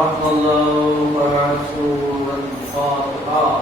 ورحمة الله وبركاته والفاتحة.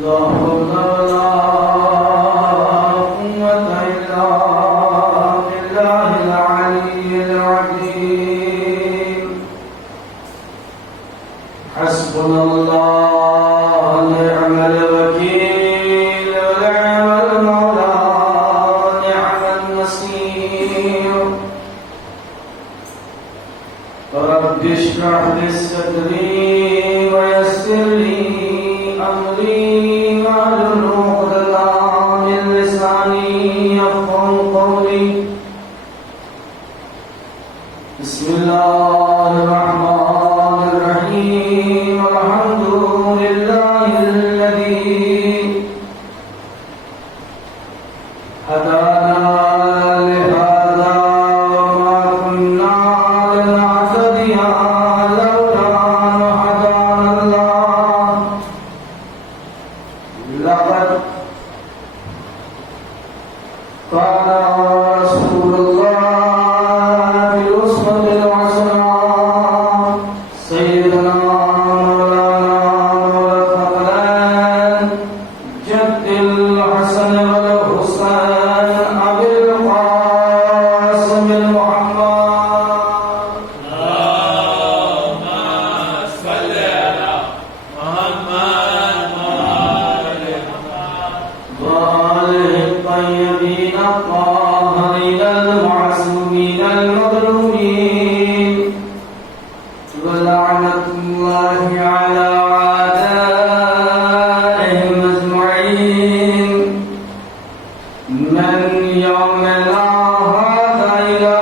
لا حول ولا قوة إلا بالله العلي العظيم حسبنا الله نعم الوكيل ونعم المولى ونعم النصير رب اشرح لي صدري ويسر لي أمري واحلل عقدة من لساني يفقهوا قولي بسم الله الرحمن الرحيم الحمد لله الذي هدانا لهذا وما كنا لنهتدي لولا أن هدانا الله لقد قال رسول الله بالأسوة الحسنة سيدنا مولانا الثقلين جد الحسن والحسين أبي القاسم محمد اللهم صل على محمد وآل محمد وآله الطيبين الطاهرين المعصومين المظلومين ولعنة الله على أعدائهم أجمعين من يومنا هذا إلى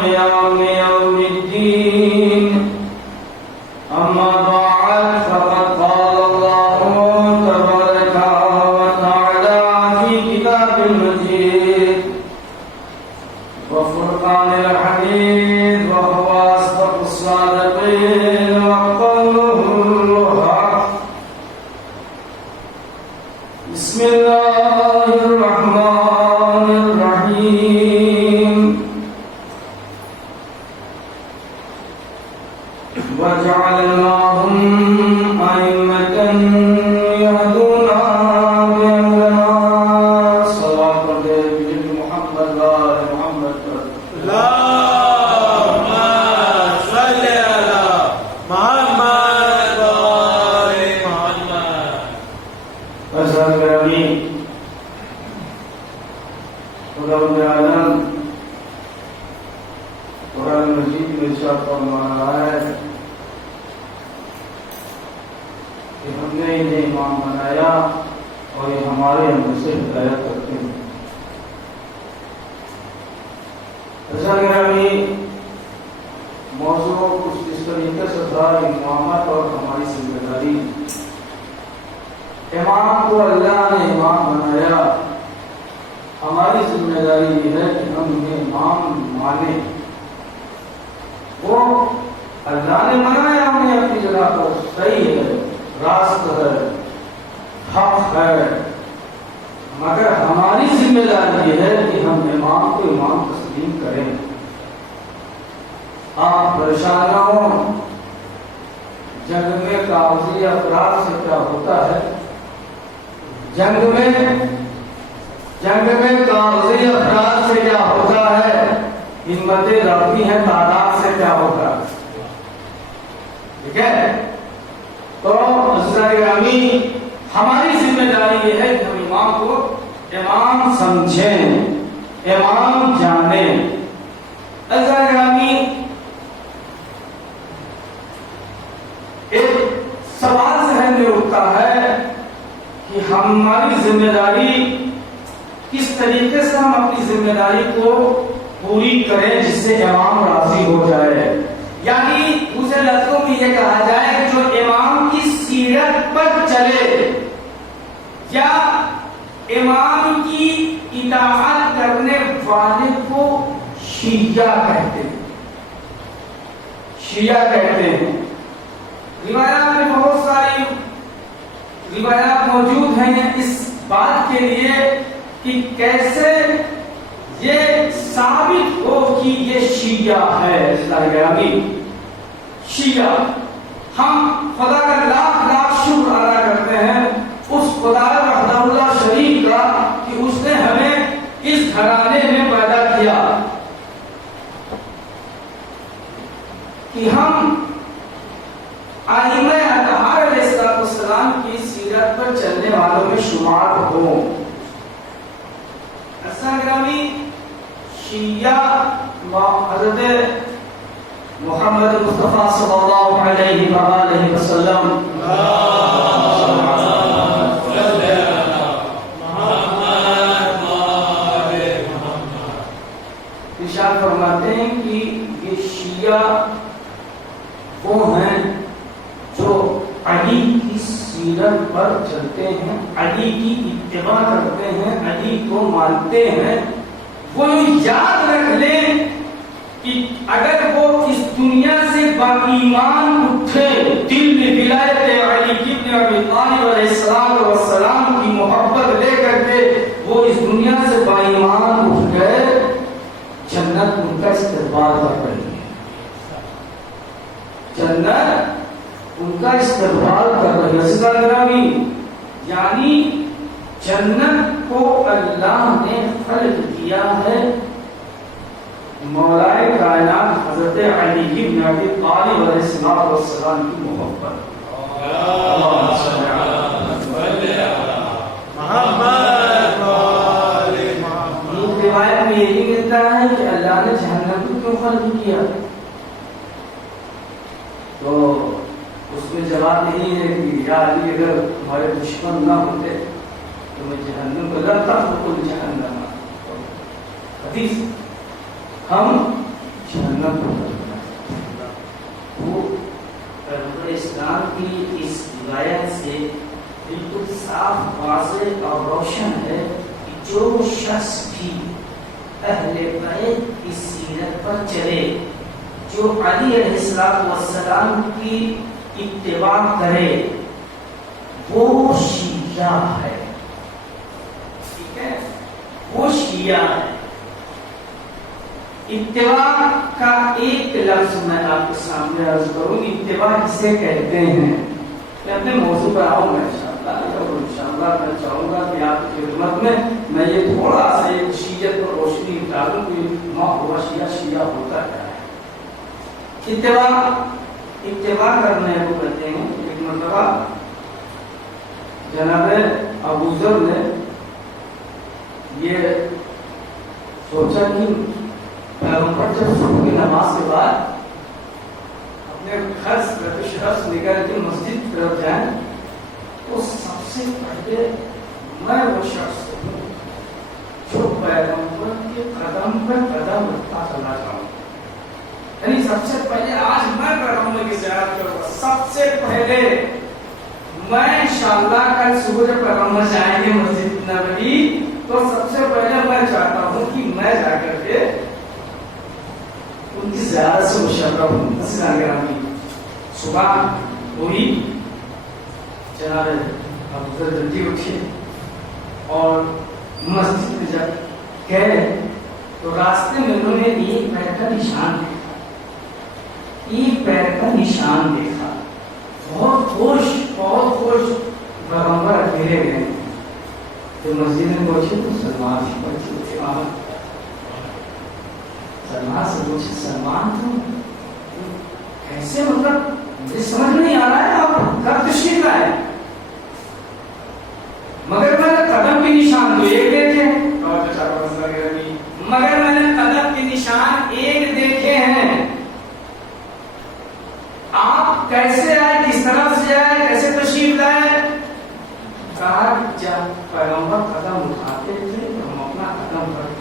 قيام يوم الدين أما بعد فقد قال الله تبارك وتعالى في كتاب المجيد وفرقان الحميد وهو أصدق الصادقين وقوله الحق بسم الله الرحمن الرحيم وجعلناهم أئمة يهدون بأمرنا صلاة النبي محمد وآل محمد اللهم صل على محمد وآل محمد أسأل الأمين رب العالم قرآن مجید میں ارشاد فرما رہا ہے کہ ہم نے انہیں امام بنایا اور یہ ہمارے اندر سے ہدایت کرتے ہیں. ایسا گرامی موضوع کچھ اس طریقے سے تھا امامت اور ہماری ذمہ داری. امام کو اللہ نے امام بنایا, ہماری ذمہ داری یہ ہے کہ ہم انہیں امام مانیں. وہ اللہ نے بنایا ہمیں اپنی جگہ پر, صحیح ہے, راست ہے, حق ہے, مگر ہماری ذمہ داری یہ ہے کہ ہم امام کو امام تسلیم کریں. آپ پریشان نہ ہوں. جنگ میں کاغذی افراد سے کیا ہوتا ہے؟ جنگ میں کاغذی افراد سے کیا ہوتا ہے؟ ہمتیں لڑتی ہیں, تعداد سے کیا ہوتا ہے؟ ٹھیک ہے. تو گرامی ہماری ذمہ داری یہ ہے کہ ہم امام کو امام سمجھیں, امام جانیں. گرامی ایک سوال ذہن میں اٹھتا ہے کہ ہماری ذمہ داری کس طریقے سے ہم اپنی ذمہ داری کو پوری کریں جس سے امام راضی ہو جائے. یعنی دوسرے لفظوں میں یہ کہا جائے کہ جو امام کی سیرت پر چلے یا امام کی اطاعت کرنے والے کو شیعہ کہتے ہیں. شیعہ کہتے ہیں. روایات میں بہت ساری روایات موجود ہیں اس بات کے لیے کہ کیسے یہ ثابت ہو کہ یہ شیعہ ہے. شیعہ ہم خدا کا لاکھ لاکھ شکر ادا کرتے ہیں اس شمار ہوں۔ ایسا گرامی شیعہ حضرت محمد مصطفیٰ صلی اللہ علیہ وآلہ وسلم ارشاد فرماتے ہیں کہ یہ شیعہ وہ ہیں جو علی کی سیرت پر چلتے ہیں، علی کی اتباع کرتے ہیں، علی کو مانتے ہیں۔ وہ یاد رکھ لیں کہ اگر وہ اس دنیا سے با ایمان اٹھے، دل میں ولایت علی ابن ابی طالب علیہ السلام کی محبت لے کر کے وہ اس دنیا سے با ایمان اٹھ گئے، جنت ان کا استقبال کر رہی ہے، جنت ان کا استقبال کر رہی ہے۔ عزیزان گرامی، یعنی جنت کو اللہ نے خلق کیا ہے مولا کائنات حضرت علی بن ابی طالب علیہ السلام کی محبت۔ اللہم صلی علی محمد۔ روایت میں یہ بھی کہتا ہے کہ اللہ نے جہنم کو کیوں خلق کیا، تو اس میں جواب نہیں ہے کہ یا علی اگر ہمارے دشمن نہ ہوتے تو میں جہنم کو لگتا تو کل جہنم حدیث ہم جہنم کو لگتا۔ وہ پیغمبر اسلام کی اس روایت سے بالکل صاف واضح اور روشن ہے کہ جو شخص بھی اہل بیت کی سیرت پر چلے، جو علی علیہ السلام کی اتباع کرے، وہ شیعہ ہے۔ ٹھیک ہے، وہ شیعہ ہے۔ اتباع کا ایک لفظ میں آپ کے سامنے عرض کروں، اتباع کسے کہتے ہیں۔ میں اپنے موضوع پر آؤں گا انشاءاللہ میں چاہوں گا کہ آپ کی خدمت میں یہ تھوڑا سا ایک شیعت پر روشنی ڈالوں کہ ماں ہوا شیعہ ہوتا کیا ہے۔ اتباع کرنے کو کہتے ہیں۔ ایک مرتبہ جناب ابو ذر نے یہ سوچا کہ پیغمبر جب صبح کی نماز کے بعد اپنے خرچ نکال کے مسجد کی طرف جائیں تو سب سے پہلے میں وہ شخص ہوں جو پیغمبر کے قدم پر قدم رکھتا چلا جاؤں، یعنی سب سے پہلے آج میں پیغمبر کی زیارت کروں گا، سب سے پہلے میں انشاءاللہ کل صبح جب پیغمبر جائیں گے مسجد نبوی تو سب سے پہلے میں چاہتا ہوں کہ میں جا کر کے ان کی زیارت سے مشرف ہوں۔ صبح ہوئی، جناب ابو ذر جلدی اٹھے اور مسجد میں جب گئے تو راستے میں انہوں نے ایک پیر کا نشان دیکھا، ایک پیر کا نشان دیکھا۔ بہت خوش پیغمبر اکیلے گئے تو مسجد میں پہنچے تو سلمان سے پوچھے سلمان تم کیسے، مطلب مجھے سمجھ نہیں آ رہا ہے آپ کب تشریف لائے، مگر میں نے قدم کے نشان تو ایک دیکھے، مگر میں نے قدم کے نشان ایک دیکھے ہیں، آپ کیسے آئے، کس طرف سے آئے، کیسے تشریف لائے؟ کہا جب پیغمبر قدم اٹھاتے تھے تو ہم اپنا قدم بڑھتے۔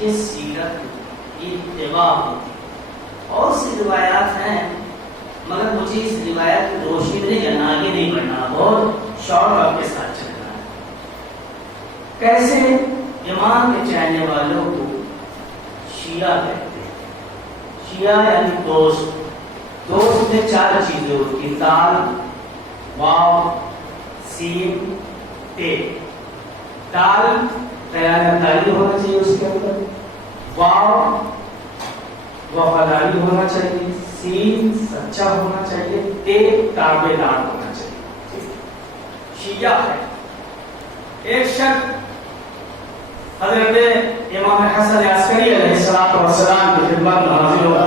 یہ سیرت اتباع ہوتی۔ اور سی روایات ہیں مگر مجھے اس روایت کی روشنی میں آگے نہیں بڑھنا، بہت شارٹ آپ کے ساتھ چلنا ہے۔ کیسے ایمان کے چاہنے والوں کو شیعہ کہتے ہیں۔ شیعہ یعنی دوست میں چار چیزیں ہوتی ہیں، تال، واو، سین، تے۔ تال تیاری ہونا چاہیے اس کے اندر، واو وفاداری ہونا چاہیے، سین سچا ہونا چاہیے، تے تابع دار ہونا چاہیے۔ شیعہ ہے۔ ایک شخص حضرت امام حسن عسکری علیہ السلام کی خدمت میں حاضر ہوتا ہے۔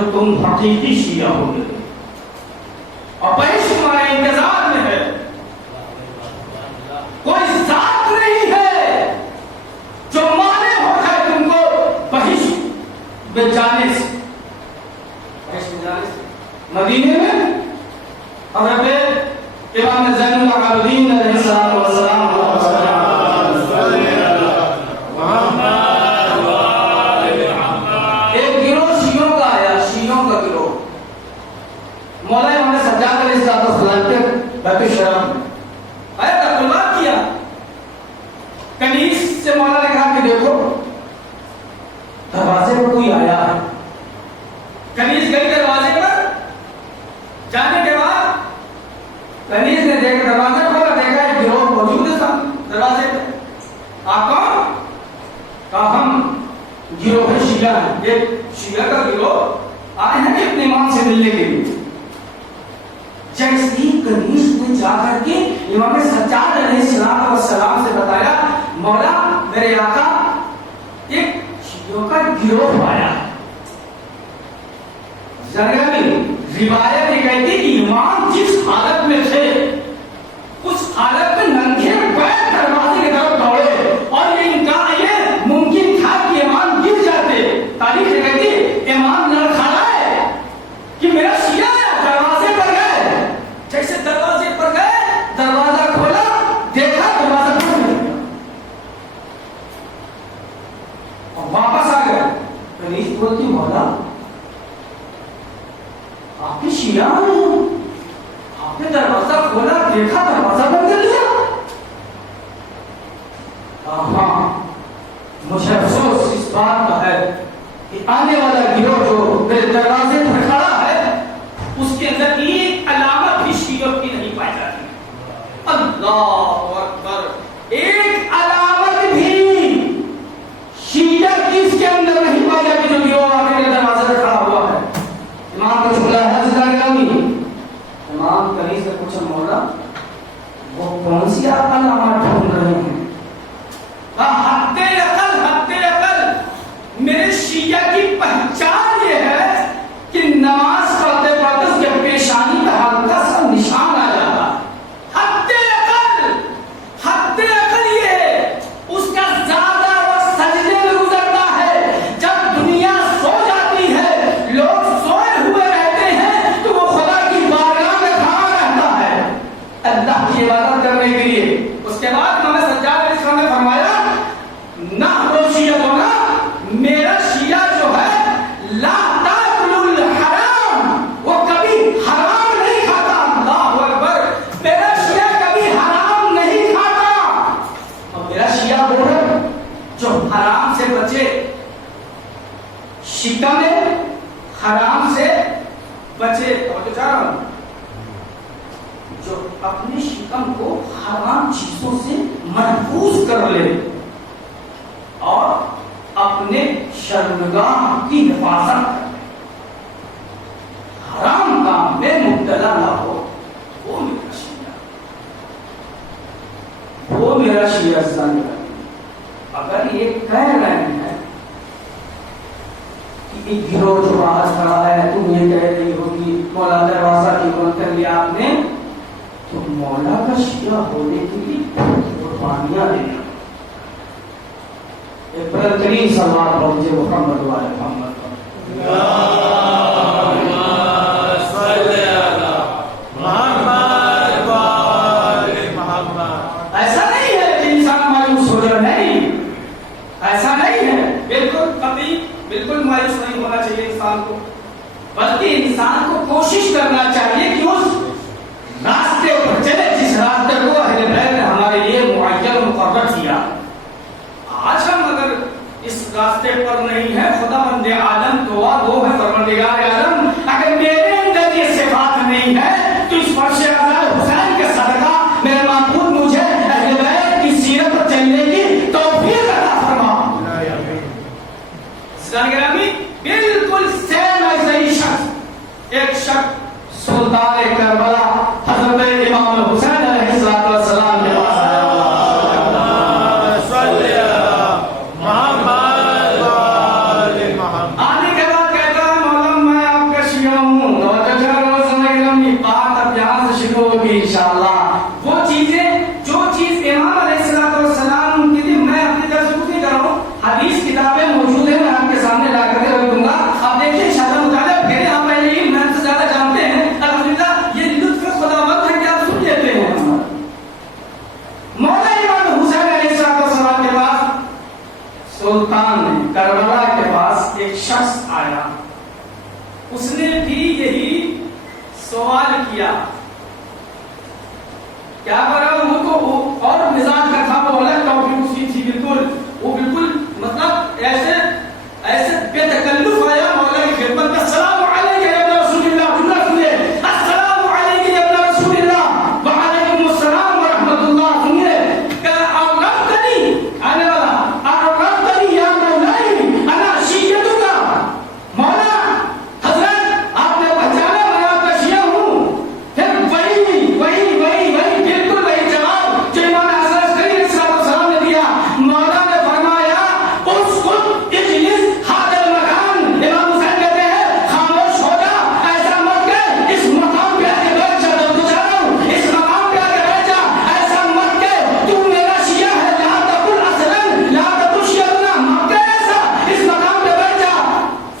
جو تم حقیقی شیعہ ہو گے اور بحث تمہارے انتظار میں ہے. کوئی ذات نہیں ہے جو مانے ہو جائے تم کو بحث میں جانے سے. مدینے میں حضرت امام زین العابدین علیہ السلام ایک گروہ شیعوں کا آیا, شیعوں کا گروہ. مولا امام سجاد علیہ السلام کے بیت الشرف میں آیا تقریبات کیا. کنیز سے مولا نے کہا کہ دیکھو دروازے پر کوئی آیا ہے. کنیز گئی دروازے پر, جانے کے بعد کنیز نے دیکھ دروازے کھولا, دیکھا ایک گروہ موجود ہے دروازے پہ. آپ کون؟ کہا ہم گروہ شیعہ ہیں, ایک شیعہ کا گروہ آئے ہیں اپنے امام سے ملنے کے لیے. جیسے ہی کنیز نے جا کر کے امام سجاد علیہ السلام سے بتایا مولا میرے آقا ایک شیعوں کا گروہ آیا ہے. روایت یہ کہتی کہ امام جس حالت میں تھے اس حالت میں ننگے پیر دروازے کی طرف دوڑے اور یہ ممکن تھا کہ امام گر جاتے. تاریخ یہ کہتی امام لڑکھڑائے کہ میرا شیعہ ہے, دروازے پر گئے. جیسے دروازے پر گئے دروازہ کھولا, دیکھا دروازہ کھول گیا اور واپس آ گئے. کنیز بولتی مولا آپ کی شیعہ ہیں, آپ نے دروازہ کھولا, دیکھا دروازہ بند کر لیا. ہاں مجھے افسوس اس بات کا ہے کہ آنے والا گروہ جو میرے دروازے پر کھڑا ہے اس کے اندر ایک علامت بھی شیعوں کی نہیں پائی جاتی. اللہ اکبر, ایک علامت بھی شیعہ کی اس کے اندر نہیں پائی جاتی جو گروہ آ کے دروازے پر کھڑا ہوا ہے. امام کو چھوڑا ہے زندہ گرامی. امام کنیز سے پوچھا مولا وہ کون سی آپ علامات ڈھونڈ رہے ہیں؟ حد عقل میرے شیعہ کی پہچان یہ ہے کہ نماز پڑھتے پڑھتے اس کے پیشانی پہ ہلکا سا نشان آ جاتا. حد عقل یہ ہے اس کا زیادہ وقت سجدے میں گزرتا ہے. جب دنیا سو جاتی ہے, لوگ سوئے ہوئے رہتے ہیں, تو وہ خدا کی بارگاہ میں کھڑا رہتا ہے اللہ کی عبادت کرنے کے لیے. اس کے بعد امام سجاد علیہ السلام نے فرمایا نہ وہ شیعہ ہونا, میرا شیعہ جو ہے لا تاکل الحرام, وہ کبھی حرام نہیں کھاتا. اللہ اکبر, میرا شیعہ کبھی حرام نہیں کھاتا. اور میرا شیعہ وہ ہے جو حرام سے بچے, شکم حرام سے بچے. اور کیا رہا ہوں جو اپنے شکم کو حرام چیزوں سے محفوظ کر لے اور اپنے شرمگاہ کی حفاظت کر لے, حرام کام میں مبتلا نہ ہو, وہ میرا شیعہ, وہ میرا شیعہ زن ہے. اگر یہ کہہ رہے ہیں کہ ایک گروہ جو باہر کھڑا ہے تم یہ کہہ رہی ہو کہ مولا دروازہ کی بند کر لیا آپ نے, تو مولا کا شیعہ ہونے کے لیے قربانیاں دینا. ایک بہترین سلوات پڑھیے محمد والے محمد. ایسا نہیں ہے کہ انسان مایوس ہو جائے, نہیں ایسا نہیں ہے. بالکل کبھی بالکل مایوس نہیں ہونا چاہیے انسان کو, بلکہ انسان کو کوشش کرنا چاہیے کہ اس راستے پر چلے جس راستے کو اہل بیت نے ہمارے لیے معین مقرر کیا. آج ہم اگر اس راستے پر نہیں ہے, خدا بند عالم دعا دو ہے پروردگار عالم اگر میرے اندر یہ صفات نہیں ہے تو اس فرش اعلی حسین کے صدقہ میرے معبود مجھے اہل بیت کی سیرت پر چلنے کی توفیق عطا فرما. اسلام گرامی بالکل سیم ایسا ہی شخص, ایک شخص سلطان کربلا حضرت امام حسین علیہ السلام کے پاس آیا. آنے کے بعد کہتا ہے مولا میں اس نے بھی یہی سوال کیا. کیا کرا وہ تو اور مزاج کا تھا, وہ الگ ٹاپک اس کی تھی بالکل, وہ بالکل مطلب ایسے بے تکلف آیا مولا کی خدمت کا. السلام علیکم یا ابن رسول اللہ, جملہ سنیے, السلام علیکم یا ابن رسول اللہ, وعلیکم السلام ورحمۃ اللہ. سنیے کہ عرفتنی, آنے والا, عرفتنی یا مولائی انا شیعتک. مولا حضرت آپ نے پہچانا میں آپ کا شیعہ ہوں. پھر وہی بالکل وہی جواب جو امام حسن عسکری علیہ السلام نے دیا. مولا نے فرمایا اسکت اجلس حاضر مکان. امام حسین کہتے ہیں خاموش ہو جا, ایسا مت کہ اس مقام پہ آ کے بیٹھ جا, تو چاہ رہا ہوں اس مقام پہ آ کے بیٹھ جا, ایسا مت کہ تو میرا شیعہ ہے, لا تقل اصلا لا تقل شیعتنا, مت کہ ایسا, اس مقام پہ بیٹھ جا.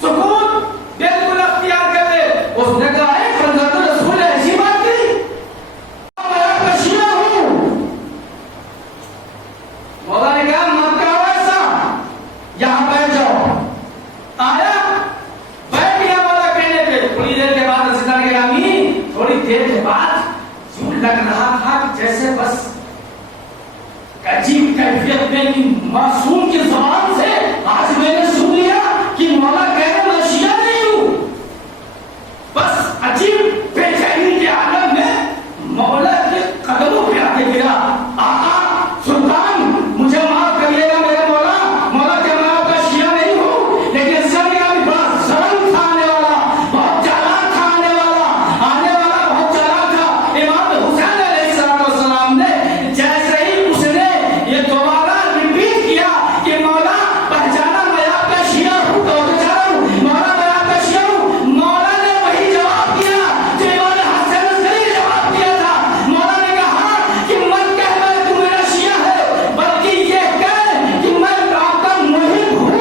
سکون بالکل اختیار کر لے. اس نے کہا ہے فرزند رسول ایسی بات کی, میں آپ کا شیعہ ہوں. مولا نے کہا مت کہو ایسا, یہاں بیٹھ جاؤ. آیا بیٹھ گیا مولا کہنے پہ. تھوڑی دیر کے بعد رسول کے گرامی, تھوڑی دیر کے بعد یوں لگ رہا تھا کہ جیسے بس عجیب کیفیت میں کہ معصوم کی زبان سے آج میں نے سن لیا کہ مولا کہہ رہے میں شیعہ نہیں ہوں. بس عجیب بے چینی کے عالم میں مولا کے قدموں پہ آ کے گرا. آقا سلطان مجھے معاف کریے گا میرے مولا, مولا کہ میں آپ کا شیعہ نہیں ہوں, لیکن سب کا بھی بڑا ظلم تھا آنے والا, بہت چالاک تھا آنے والا بہت چالاک تھا. امام حسین علیہ السلام نے جیسے ہی اس نے یہ دوبارہ ریپیٹ کیا کہ مولا پہچانا میں آپ کا شیعہ ہوں, تو چاہ رہا ہوں مولا میں آپ کا شیعہ ہوں, مولا نے وہی جواب دیا جو امام حسین عسکری نے جواب دیا تھا. مولا نے کہا کہ مت کہہ میں تو میرا شیعہ ہے, بلکہ یہ کہہ کہ میں آپ کا محب ہوں.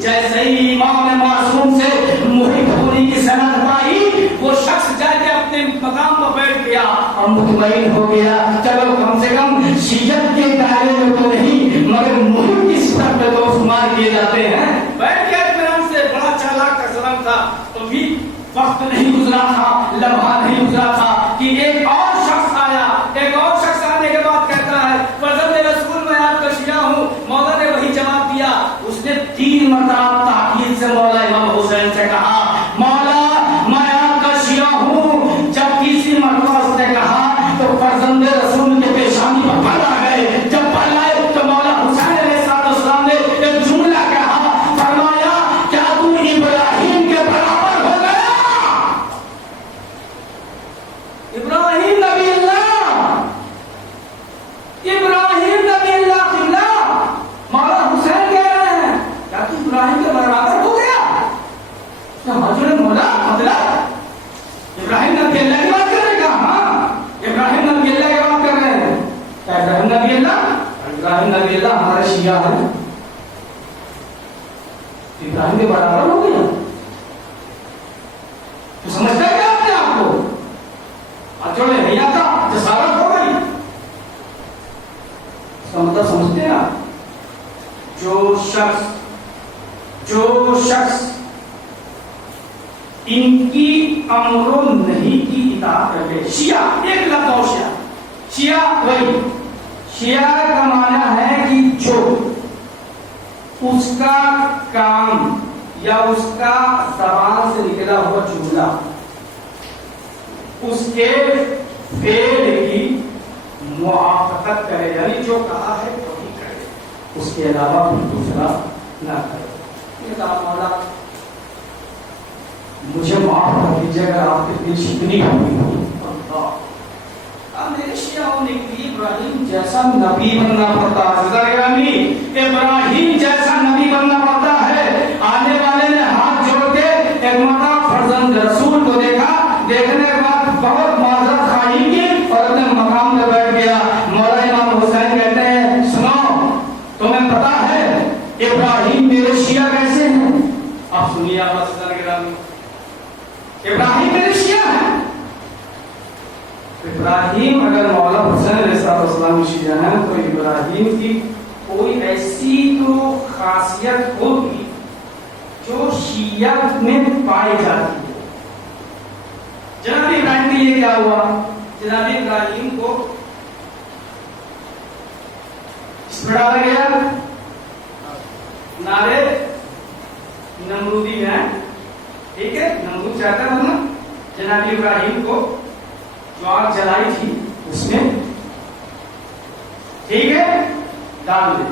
جیسے ہی امام معصوم سے محب ہونے کی سند پائی, وہ شخص جا کے اپنے مقام پر بیٹھ گیا اور مطمئن ہو گیا, چلو کم سے کم شیعت کے دائرے میں تو نہیں مگر محب کی صفت پہ تو شمار کیے جاتے ہیں. بیٹھ گیا اطمینان سے. بڑا چالاک کا سلام تھا, تو بھی وقت نہیں گزرا تھا, لمحہ نہیں گزرا تھا کہ ایک اور شخص آیا. ایک اور شخص آنے کے بعد کہتا ہے فرزند رسول میں آپ کا شیعہ ہوں. مولا نے وہی جواب دیا. اس نے 3 مرتبہ تاکید سے مولا امام حسین سے کہا مولا میں آپ کا شیعہ ہوں. جب تیسری مرتبہ اس نے کہا تو فرزند رسول کے پیشانی پر پل آ گئے. جب پل آئے تو مولا حسین علیہ السلام نے ایک جملہ کہا, فرمایا کیا تم ابراہیم کے برابر ہو گیا. ابراہیم نبی اللہ, ابراہیم نبی اللہ قبلہ, مولا حسین کہہ رہے ہیں کیا تم ابراہیم کے برابر ہو گیا. حضرت مولا مطلب ابراہیم نبی اللہ کی بات کر رہے ہیں. ہاں ابراہیم نبی اللہ کی بات کر رہے ہیں. کیا ابراہیم نبی اللہ ہمارا شیعہ ہے, ابراہیم کے برابر ہو گیا. تو سمجھتا ہے کیا اپنے آپ کو, جو نہیں آتا جسارت ہو گئی. اس کا مطلب سمجھتے ہیں آپ, جو شخص ان کی امر و نہی کی اطاعت کر لے. شیعہ, ایک لفظ اور شیعہ وہی شیعہ کا معنی ہے کہ جو اس کا کام یا اس کا زبان سے نکلا ہوا جملہ اس کے فعل کی موافقت کرے, یعنی جو کہا ہے وہی کرے, اس کے علاوہ کوئی دوسرا نہ کرے. یہ کہا مولا مجھے معاف کر دیجیے اگر آپ کے دل شکنی ہوئی ہو. میرے شیعہ ہونے کے لیے ابراہیم جیسا نبی بننا پڑتا ہے. ابراہیم جیسا نبی بننا پڑتا ہے. آنے والے نے ہاتھ جوڑ کے ایک مرتبہ فرزند رسول کو دیکھا, دیکھنے کے بعد بہت معذرت خواہی کی اور اپنے مقام پہ بیٹھ گیا. مولا امام حسین کہتے ہیں سنو, تمہیں پتا ہے ابراہیم میرے شیعہ کیسے ہیں. آپ سنیے آپ ابراہیم میرے شیعہ ہیں. ابراہیم اگر مولا حسین علیہ السلام شیعہ ہیں تو ابراہیم کی کوئی ایسی تو خاصیت ہوگی جو شیعہ میں پائی جاتی ہے. جناب ابراہیم کے لیے کیا ہوا؟ جناب ابراہیم کو اس میں ڈالا گیا نارے نمرودی ہیں. ٹھیک ہے، نمرود چاہتا تھا نا جناب ابراہیم کو جو آگ جلائی تھی اس میں، ٹھیک ہے، ڈال دے.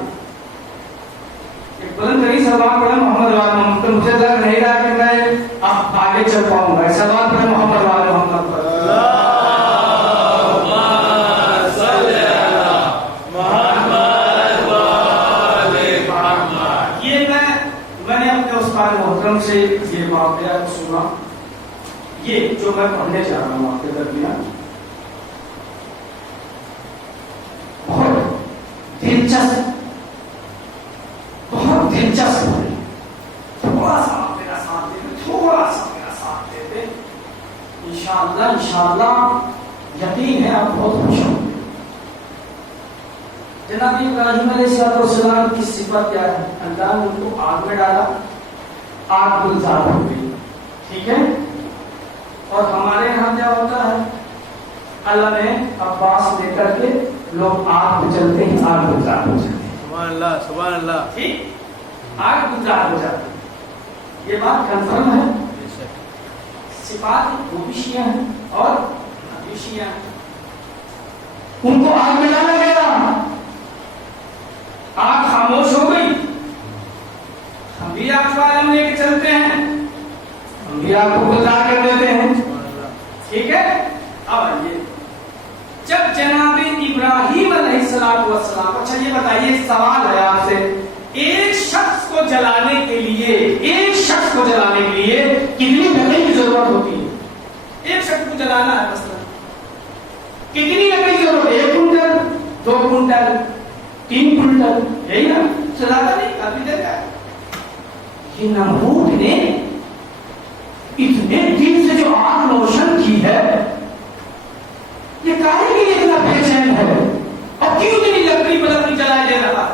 ایک بلند ترین سوال پڑھا محمد وال محمد پر. مجھے لگ نہیں رہا کہ میں اب آگے چل پاؤں گا. سوال پڑھا محمد وال محمد پر. یہ میں نے اپنے استاد محترم سے یہ واقعہ سنا. یہ جو میں پڑھنے جا رہا ہوں آپ کے درمیان بہت دلچسپ ہے. تھوڑا سا میرا ساتھ دے دے انشاءاللہ یقین ہے آپ بہت خوش ہوں گے. جناب ابراہیم علیہ السلام کی صفت کیا ہے؟ اللہ نے ان کو آگ میں ڈالا، آگ گلزار ہو گئی. ٹھیک ہے، اور ہمارے یہاں کیا ہوتا ہے؟ اللہ نے عباس لے کر کے لوگ آگ میں چلتے ہیں، آگ گلزار ہو جاتے ہیں. سبحان اللہ سبحان اللہ. ٹھیک، آگ گلزار ہو جاتی ہے. یہ بات کنفرم ہے. صفات وہ بھی شیعہ ہیں اور بھی شیعہ ہیں. ان کو آگ میں ڈالا گیا، آگ خاموش ہو گئی. ہم بھی آگ کا عالم لے کے چلتے ہیں، ہم بھی آگ کو گلزار کر دیتے ہیں. ٹھیک ہے، اب آئیے جب جناب ابراہیم علیہ السلام، اچھا یہ بتائیے، ایک سوال ہے آپ سے، ایک شخص کو جلانے کے لیے کتنی لکڑی کی ضرورت ہوتی ہے؟ ایک شخص کو جلانا ہے مثلا کتنی لکڑی کی ضرورت ہے؟ 1 کنٹل، 2 کنٹل، 3 کنٹل، یہی نا؟ زیادہ نہیں، کافی دیر کا. یہ نمرود نے اتنے دن سے جو آگ روشن کی ہے، یہ کاہے کے لیے اتنا بے چین ہے اور کیوں اتنی لکڑی پر لکڑی جلائے دے رہا ہے؟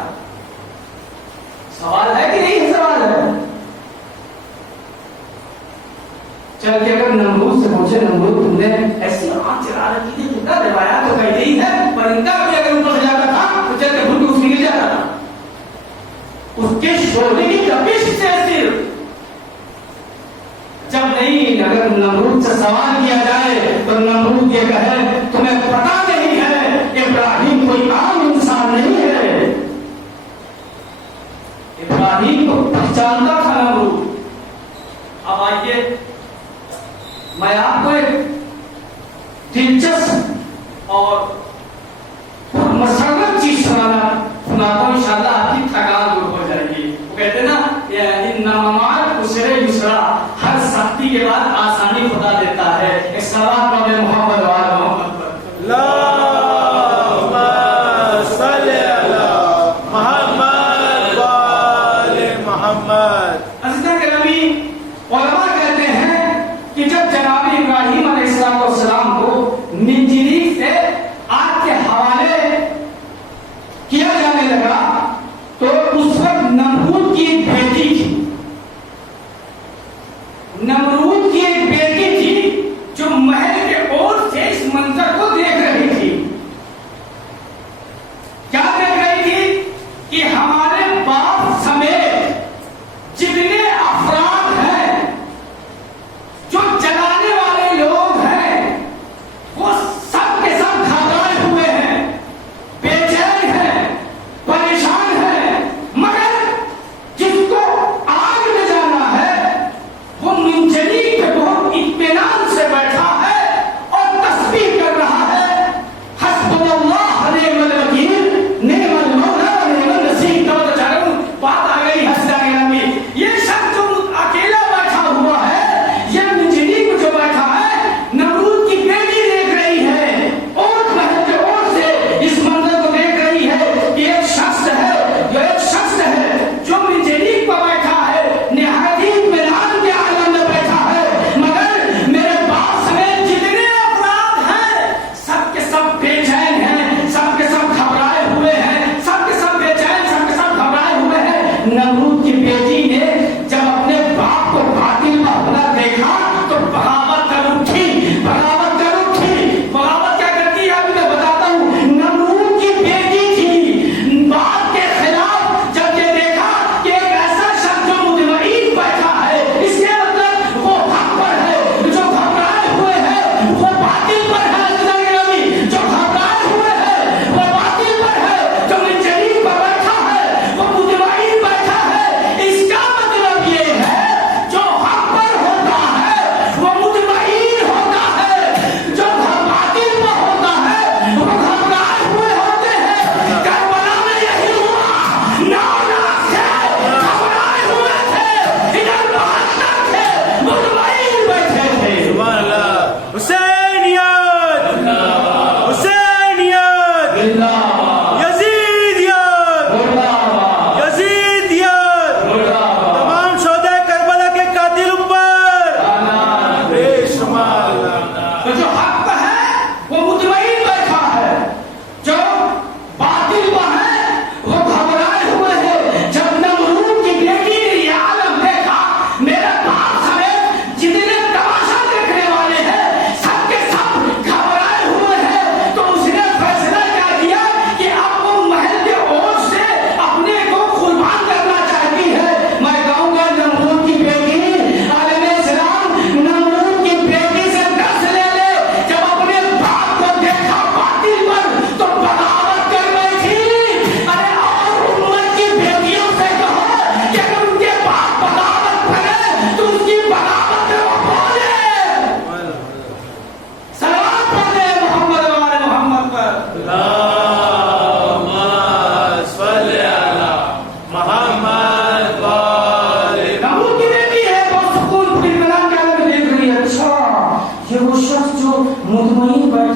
سوال ہے کہ نہیں؟ سوال ہے. چل کے اگر نمرود سے پوچھے، نمرود تم نے ایسی آگ جلا رکھی تھی، کتنا روایات تو کہہ رہی ہے پرندہ بھی اگر اوپر سے جاتا تھا تو چل کے بھول کے اس میں گر جاتا تھا. اس کے شعلے کی تپش سے صرف جب نہیں، اگر نمرود سے سوال کیا جائے تو نمرود یہ کہے تمہیں پتا نہیں ہے ابراہیم کوئی عام انسان نہیں ہے. ابراہیم کو پہچانتا تھا نمرود. اب آئیے میں آپ کو ایک دلچسپ اور مسرت چیز سناتا ہوں، انشاءاللہ آپ کی تھکان دور ہو جائے گی. وہ کہتے ہیں نا ہر سختی کے بعد آسانی خدا دیتا ہے. ایک سوال پڑھے محمد وال محمد پر. اللہم صلی علی محمد وآل محمد. عزیزاں گرامی، علماء کہتے ہیں کہ جب جناب ابراہیم علیہ السلام کو منجنیق سے آگ کے حوالے کیا جانے لگا تو اس وقت نمرود کی ایک بیٹی تھی. نمرود کی ایک بیٹی تھی جو محل کے اور سے اس منظر کو دیکھ رہی تھی. کیا دیکھ رہی تھی؟ کہ ہمارے باپ سمیت جتنے افراد ہیں جو جلانے والے لوگ ہیں وہ سب کے سب گھبرائے ہوئے ہیں، بے چین ہیں، پریشان ہیں، مگر جس کو آگ میں جانا ہے وہ منجنیق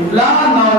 9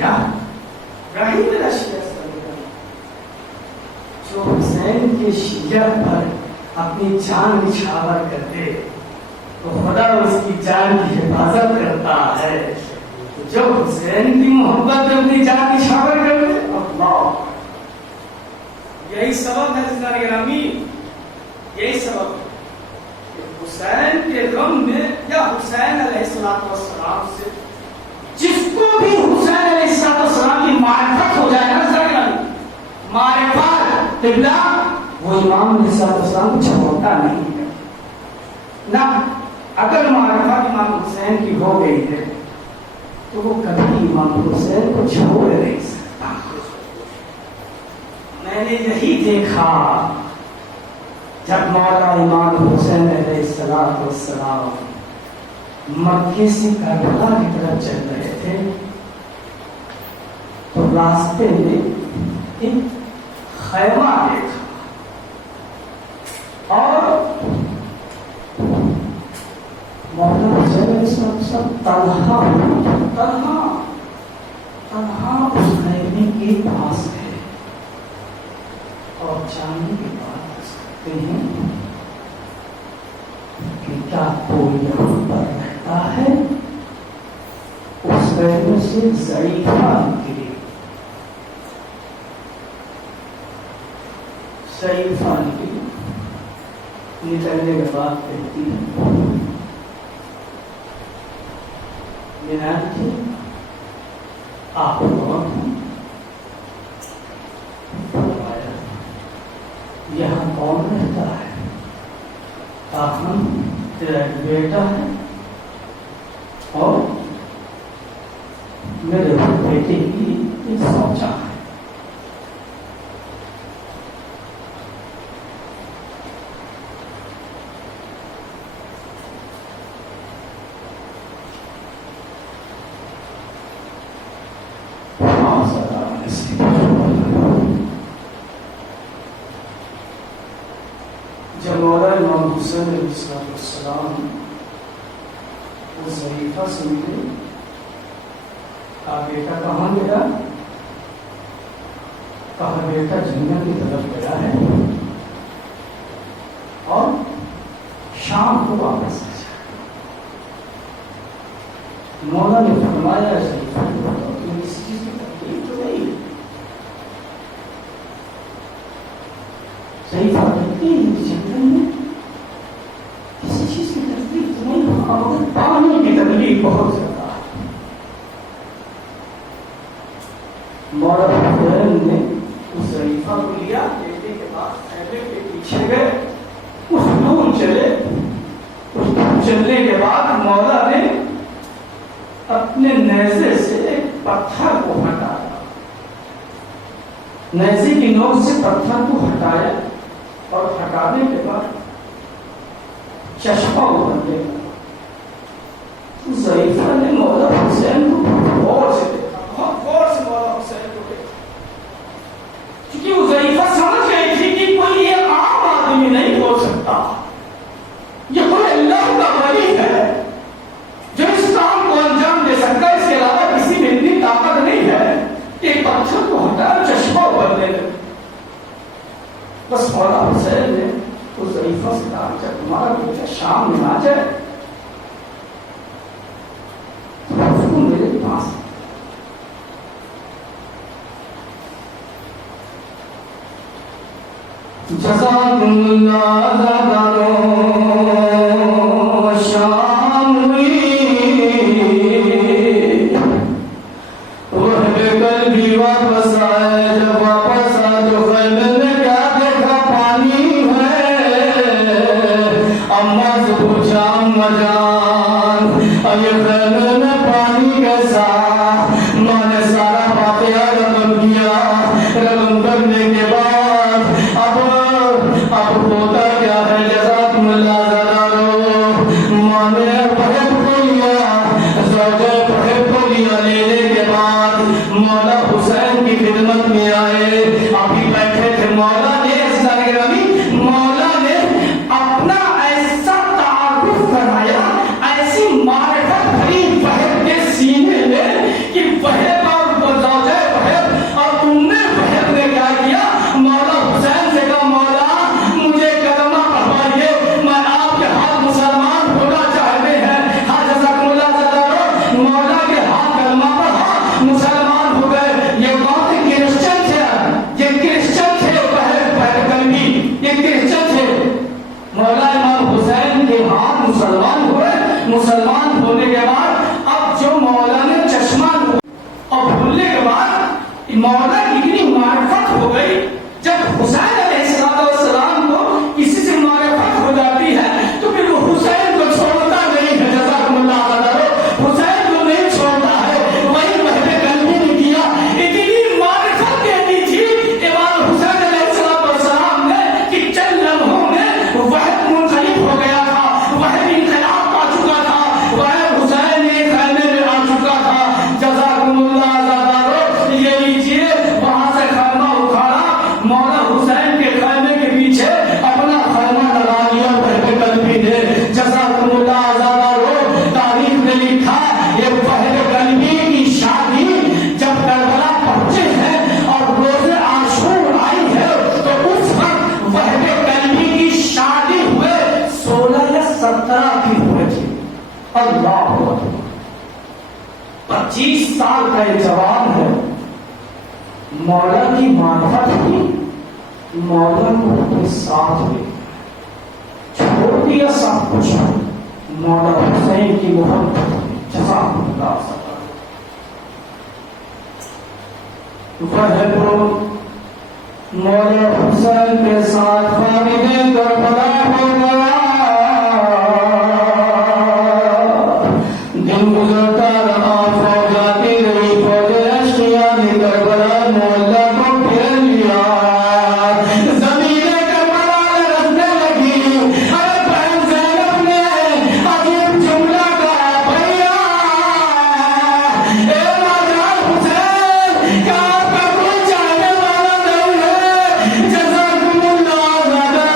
شیعہ راہی میرا شیعہ سرگرم جو حسین کے شیعہ پر اپنی جان نچھاور کر دے تو خدا اس کی جان کی حفاظت کرتا ہے. جب حسین کی محبت میں اپنی جان نچھاور کر دے اللہ. یہی سبب ہے حضرات گرامی، یہی سبب ہے کہ حسین کے غم میں یا حسین علیہ السلام سے جس کو بھی حسین علیہ السلام کی معرفت ہو جائے نا حضرات گرامی، معرفت قبلہ، وہ امام علیہ السلام کو چھوڑتا نہیں ہے نہ. اگر معرفت امام حسین کی ہو گئی ہے تو وہ کبھی امام حسین کو چھوڑ نہیں سکتا. میں نے یہی دیکھا جب مولا امام حسین علیہ السلام مکے سے کربلا کی طرف چل رہے تھے تو راستے میں ایک خیمہ دیکھا اور مولا حسین علیہ السلام تنہا اس خیمے کے پاس ہے اور جاننے کے بعد سکتے ہیں کہ کیا کوئی یہاں پر رہتا ہے. اس خیمے سے ضعیفہ نکلی. نکلنے کے بعد کہتی ہے آپ یہاں کون رہتا ہے؟ تاہم تیرا ایک بیٹا ہے اور میرے بیٹے کی سوچا ہے. جب مولا امام حسین علیہ السلام وہ ضعیفہ سن کے کہا بیٹا کہاں گیا؟ کہا بیٹا جنت کی طرف گیا ہے اور شام کو واپس آ جائے. مولا نے فرمایا ضعیفہ تم اس چیز کی تکلیف تو نہیں. ضعیفہ کہتی جنگل میں کسی چیز کی تکلیف تو نہیں، مگر پانی کی تکلیف بہت زیادہ ہے. مولا حسین نے اس ضعیفہ کو لیا، بیٹے کے پاس خیمے کے پیچھے گئے. کچھ دور چلے، کچھ دور چلنے کے بعد مولا نے اپنے نیزے سے ایک پتھر کو ہٹایا. نیزے کی نوک سے پتھر کو ہٹایا اور ہٹانے کے بعد چشمہ ابھرنے لگا. ضعیفہ نے مولا حسین کو بہت غور سے دیکھا، بہت غور سے مولا حسین کو دیکھا، کیونکہ وہ ضعیفہ سمجھ گئی تھی کہ کوئی یہ عام آدمی نہیں ہو سکتا، یہ کوئی اللہ کا ولی ہے جو اس کام کو انجام دے سکتا ہے. اس کے علاوہ کسی میں اتنی طاقت نہیں ہے کہ پتھر کو ہٹایا چشمہ ابھرنے لگا. بس مولا حسین نے اس ضعیفہ سے کہا کہ تمہارا بیٹا شام میں آ جائے تو اس کو میرے پاس. جزاکم اللہ شام وہ قلبی واپس آئے. جب واپس آئے تو خیمے میں کیا دیکھا؟ پانی ہے. اما سے پوچھا اما جان یہ خیمے میں پانی کیسا؟ ماں نے سارا واقعہ رقم کیا. رقم کرنے کے بعد اب ہوتا کیا ہے؟ جزاکم اللہ زرارو. ماں نے بہت کو لیا، زوجہ بہت کو لیا. لینے کے بعد مولا حسین کی خدمت میں آئے. ابھی بیٹھے تھے مولا نے مولا نے اپنا ایسا تعارف کرایا، ایسی معرفت بھری وحب کے سینے میں کہ وحب اور مولا کی اتنی معرفت ہو گئی، جب حسین علیہ السلام کو کسی سے معرفت ہو جاتی ہے تو پھر وہ حسین کو چھوڑتا نہیں ہے، جزاکم اللہ خیرا، حسین کو نہیں چھوڑتا ہے، وہی وہبِ قلبی نے کیا، اتنی معرفت دے دی تھی امام حسین علیہ السلام نے کہ چند لمحوں میں وحد منقلب ہو گیا تھا، وحد انقلاب پا چکا تھا، وحد حسین کے خیمے میں آ چکا تھا، جزاکم اللہ خیرا۔ یہ لیجیے وہاں سے خیمہ اٹھانا، مولا حسین کے خیمے کے پیچھے اپنا خیمہ لگا لیا وحد قلبی نے، جزاکم اللہ خیرا۔ تاریخ نے لکھا یہ وحد قلبی کی شادی جب کربلا پہنچے ہیں اور روز عاشور آئی ہے تو اس وقت وحد قلبی کی شادی ہوئے 16 یا 17 کی ہوئے تھی۔ اللہ اکبر، 25 سال کا ایک جوان ہے، مولا کی معرفت ہوئی، مولا کو اپنے ساتھ لے چھوڑ دیا سب کچھ، مولا حسین کی محبت میں، جزاکم اللہ خیرا۔ وہ مولا حسین کے ساتھ خالد کربلا ہو گیا، دن گزرتا رہا، فوج آتی رہی، فوج اشقیاء نے کربلا مولا کو گھیر لیا، زمین کربلا لرزنے لگی۔ ارے بہن زینب نے عجیب جملہ کہا، بھیا اے ماجرا حسین، کیا آپ کا کوئی چاہنے والا نہیں ہے؟ جزاکم اللہ خیرا۔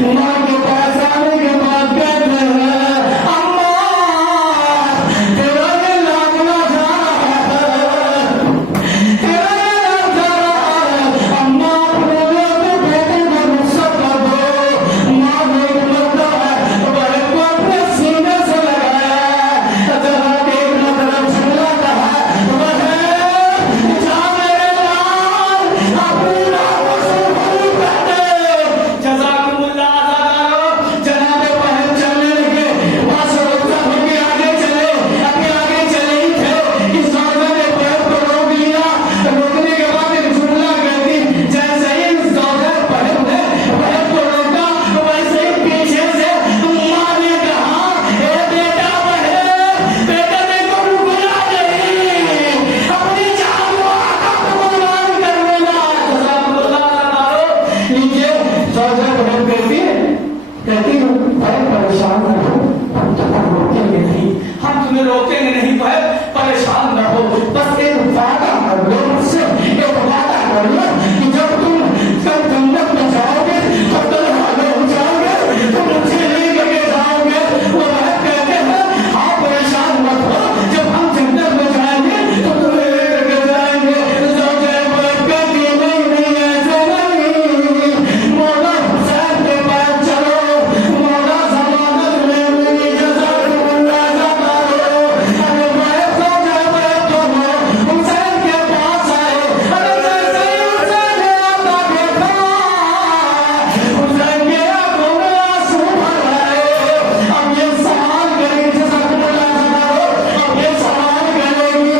ماں کے پاس آنے کے بعد کہتے ہیں اما تیرا یہ لاگنا جا رہا ہے، تیرا یہ لاگ جا رہا ہے، اما اپنے لوگ بیٹے کو رخصت کر دو۔ ماں نے ایک مرتبہ بڑے کو اپنے سینے سے لگایا، جب ایک طرف جملہ کہا وہ ہے جا میرے لال اپنی ماں کو سنبھال کر دے۔ جزاکم اللہ آزادارو، جناب بہن چلنے لگے، وہاں سے رکھتا ہو کے آگے چلے، آگے چلے ہی تھے کہ زوجہ نے بہن کو روک لیا۔ روکنے کے بعد ایک جملہ کہتی، جیسے ہی زوجہ بہن نے بہن کو روکا ویسے ہی پیچھے سے ماں نے کہا اے بیٹا بہن، بیٹا دیکھو رکنا نہیں، اپنی جان کو آقا کو قربان کر دینا۔ جزاکم اللہ آزادارو، نیچے زوجہ بہن کہتی بھائی پریشان نہ ہو، ہم تمہیں روکیں گے نہیں، ہم تمہیں روکیں گے نہیں بہن، پریشان نہ ہو، بس ایک وعدہ کر لو مجھ سے، ایک وعدہ کر لو کہ جب تم کل جنت میں جاؤ گے تو تنہا نہ ہو جاؤ گے، تم مجھے لے کے جاؤ گے۔ وہ بہن کہتے ہیں ہاں پریشان مت ہو، جب ہم جنت میں جائیں گے تو تمہیں لے کے جائیں گے۔ زوجہ بہن کہتی نہیں ایسے نہیں، مولا حسین کے پاس چلو، مولا ضمانت لے لی، جزاکم اللہ آزادارو۔ ارے میں زوجہ بہن تم حسین کے پاس آئے، ارے جیسے ہی حسین نے آتا دیکھا، حسین کے آنکھوں میں آنسو بھر آئے۔ اب یہ سوال کرے گی، جزاکم اللہ آزادارو، اب یہ سوال کرے گی،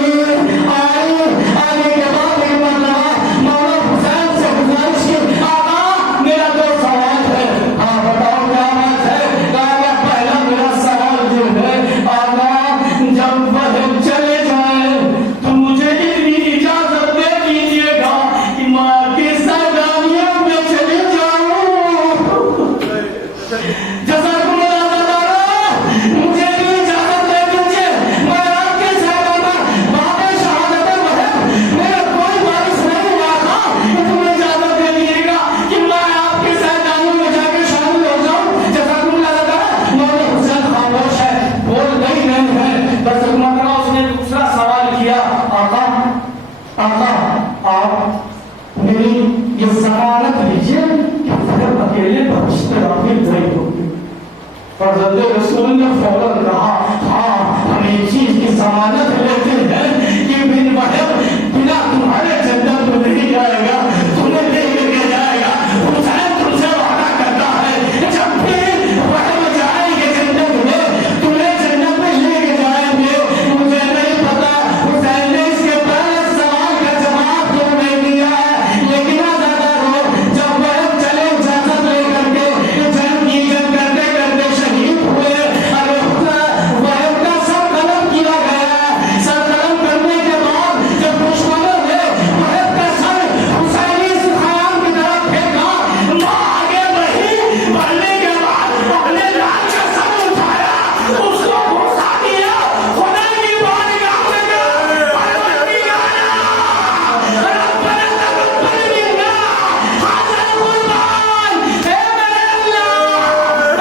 آنے کے بعد ایک مرتبہ مولا حسین سے گزارش کی، آقا میرا تو سوال ہے، ہاں بتاؤ کیا بات ہے؟ کہا کہ پہلا میرا سوال یہ ہے آقا جب بہن چلے جائیں تو مجھے اتنی اجازت دے دیجیے گا کہ ماں کی سردانیوں میں چلے جاؤں۔ جزاکم اللہ آزادارو، مجھے بھی اجازت دے دیجیے، میں آپ کے ساتھ باب شہادت بہن میرا کوئی وارث نہیں ہوا تھا، تمہیں اجازت دے دیجیے گا کہ میں آپ کے سردانیوں میں جا کے شامل ہو جاؤں۔ جزاکم اللہ آزادارو، مولا حسین خاموش ہے، بول نہیں ہے، بس ایک مرتبہ اس نے دوسرا سوال کیا، آقا آپ میری یہ ضمانت لیجیے کہ پھر اکیلے بہشت داخل نہیں ہوگی۔ فرزند رسول نے فوراً کہا ہاں ہم ایک چیز کی ضمانت لیتے ہیں کہ بن بہن بنا تمہارے جنت میں نہیں جائے گا، تمہیں لے کے جائے گا۔ حسین تم سے وعدہ کرتا ہے جب بھی بہن جائیں گے جنت میں تمہیں جنت میں لے کے جائیں گے۔ مجھے نہیں پتا حسین نے اس کے پہلے سوال کا جواب کیوں نہیں دیا ہے، لیکن آزادارو جب بہن چلے اجازت لے کر کے جنگ کی جنگ کرتے کرتے شہید ہوئے، ارے بہن کا سر قلم کیا گیا، سر قلم کرنے کے بعد جب دشمنوں نے بہن کا سر حسینی خیام کی طرف پھینکا، ماں آگے بڑھی، بڑھنے کے بعد اپنے لال کا سر اٹھایا، اس کو گھسا دیا، خدا کی بارگاہ میں گیا، پروردگارا ربنا تقبل منا ھذا القربان، اے میرے اللہ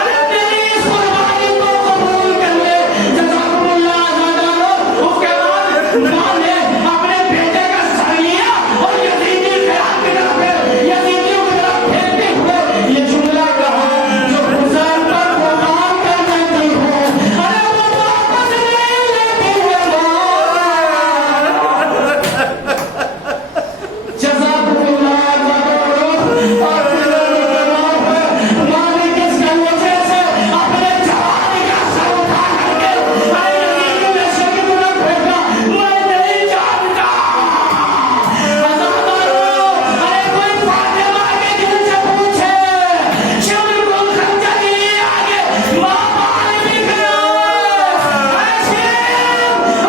ارے تیری اس قربانی کو قبول کر لے۔ جزاکم اللہ آزادارو، اس کے بعد ماں نے اپنے بیٹے کا سر لیا اور یزیدی خیال کی طرف یزیدیوں کی طرف پھینکتے ہوئے یہ جملہ کہا جو حسین پر قربان کر دیتی ہوں، ارے وہ واپس نہیں لیتی ہے ماں۔ جزاکم اللہ آزادارو، اور پھر مالک اس گنجے سے اپنے جوان کا سر اٹھا کر کے ارے یزیدی نے شہید نہ پھینکا، میں نہیں جانتا۔ آزادارو، ارے کوئی فاطمہ کے دل سے پوچھے شمر کو خنجر لیے آگے ماں باہر نکلو، اے شیر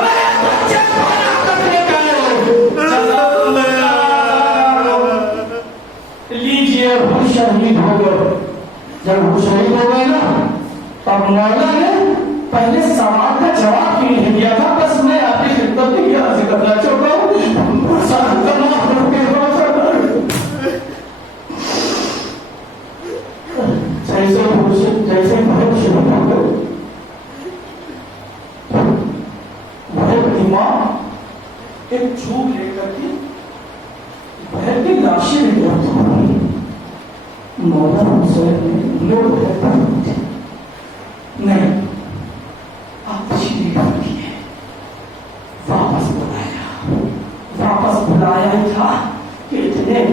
میرے بچے کو نہ قتل کرو۔ جزاکم اللہ، لیجئے وہ شہید ہو گئے۔ جب وہ شہید ہو گئے نا تب مولا نے پہلے سوال کا جواب بھی نہیں دیا تھا، بس میں آپ کی خدمت میں یہ عرض کرنا چاہتا ہوں ساتھ تمام لوگ کے جیسے بہت شروع ہو گئے بہت کی ماں ایک چوب لے کر کے بہت کی لاشیں لے کر مولانا حسین نے لوگ بہت تھے نہیں آپ تشریف رکھیے واپس بلایا ہی تھا کہ اتنے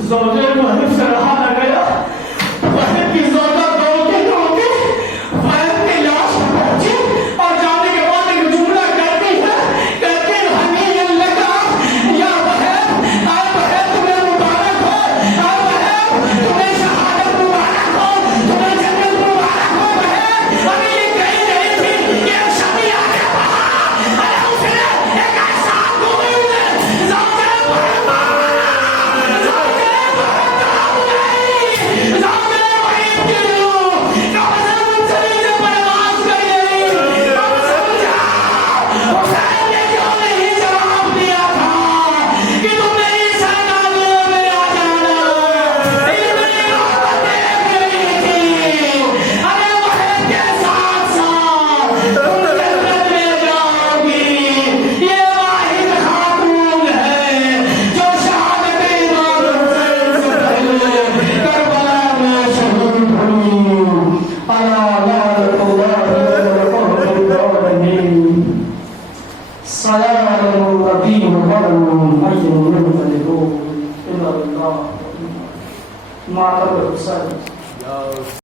زوجے کو حفظ سے رہا نہ گیا بہن کی زوجہ دوڑتی بہن کی لاش پہنچی اور جانے کے بعد ایک جملہ کہتی ہے ہمیں لگا یا بہن تمہیں مبارک ہو بہن تمہیں شہادت مبارک ہو تمہیں جنت مبارک ہو بہن ابھی یہ کہی نہیں تھی کہ شبی آنے وہاں اس نے ایک احسان کو